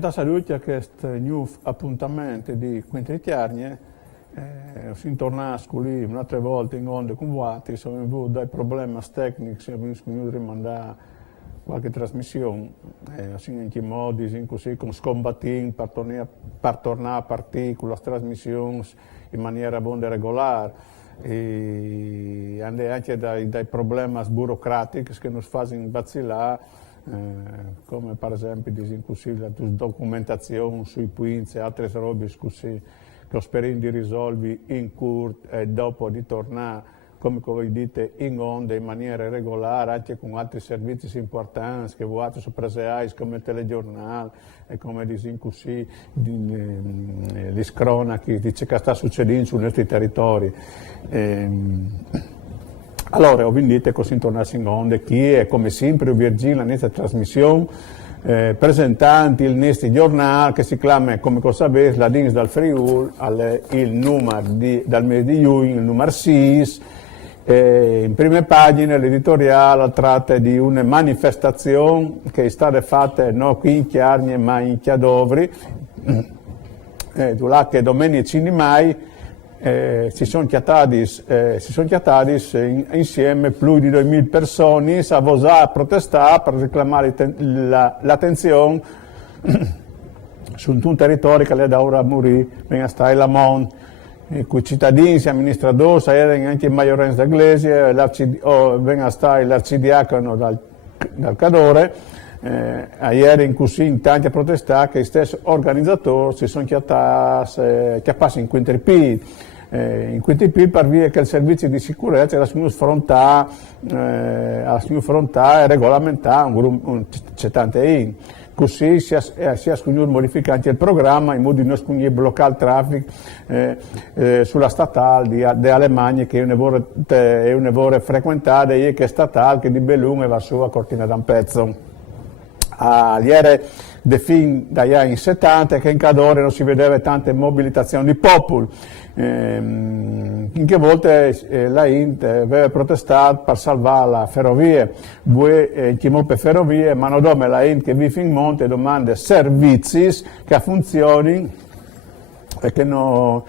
Da saluti a questo nuovo appuntamento di Quinti Chiarnie. Sono tornato lì un'altra volta in onda con voi, sono venuto dai problemi tecnici, sono venuto a rimandare qualche trasmissione, in che modi, in così, con scombatting per tornare a partire con le trasmissioni in maniera buona e regolare. E anche dai problemi burocratici che ci fanno imbazillare, come per esempio la documentazione sui punti e altre robe così che speriamo di risolvere in corto e dopo di tornare, come voi dite, in onda in maniera regolare anche con altri servizi importanti che voi su prese come il telegiornale e come così le cronache di ciò che sta succedendo sui nostri territori. Allora, ovviamente, così tornare in onda, chi è come sempre Virgilio, la nostra trasmissione, presentanti il nostro giornale che si chiama, come sapete, la Dins dal Friuli, il numero dal mese di giugno, il numero 6, in prime pagine l'editoriale tratta di una manifestazione che è stata fatta non qui in Chiarnie ma in Chiadovri, che domenica 5 mai si sono chiatati insieme più di 2000 persone a Vosà a protestare per reclamare l'attenzione su un territorio che è da ora a morire, venga a stare la Mon, con i cittadini, amministratori, anche in maggioranza inglese, venga a stare l'arcidiacono dal Cadore. Ieri in così in tanti a protestare che i stessi organizzatori si sono chiappati in quinterpi per via che il servizio di sicurezza era su frontale e regolamentare c'è tante così si è modificato anche il programma in modo di non bloccare il traffico sulla statale di Alemagna che è una frequentata e che è statale che di Belluno e va su a Cortina d'Ampezzo. Ieri fin dagli anni 70 che in Cadore non si vedeva tante mobilitazioni di popolo, in che volte la Int aveva protestato per salvare la ferrovia, in che molte ferrovie, ma non dome la Int che vive in monte domanda servizi che funzionino e che non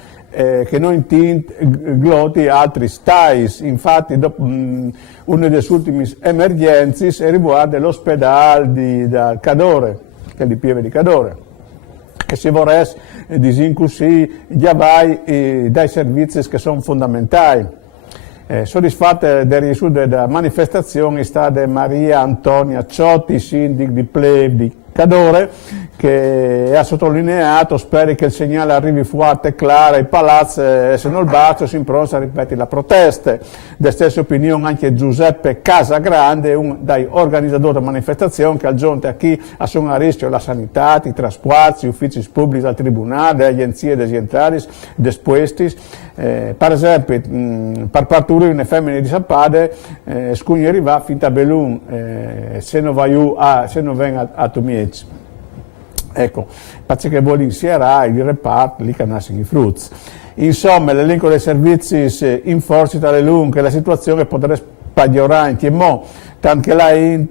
glotti altri stais. Infatti una delle ultime emergenze riguarda l'ospedale da Cadore, che è di Pieve di Cadore, che si vorrebbe dire così già vai dai servizi che sono fondamentali. Soddisfatta del risultato della manifestazione è stata Maria Antonia Ciotti, sindaco di Pleve di Cadore, che ha sottolineato, speri che il segnale arrivi forte e chiaro ai palazzi e se non il bacio si impronta a ripetere la protesta. Da stessa opinione anche Giuseppe Casagrande, un dei organizzatori della manifestazione, che al giorno a chi assume a rischio la sanità, i trasporti, gli uffici pubblici al tribunale, le agenzie designate, disposti. Per esempio, per partorire una femmina di Sapade, scugni arriva finta a Belun, se non venga a Tomieci. Ecco, perché vuole insieme il reparto, lì che nasce i frutti. Insomma, l'elenco dei servizi in forza dalle lunghe, la situazione potrebbe peggiorare in Tiemò, tanto che la Int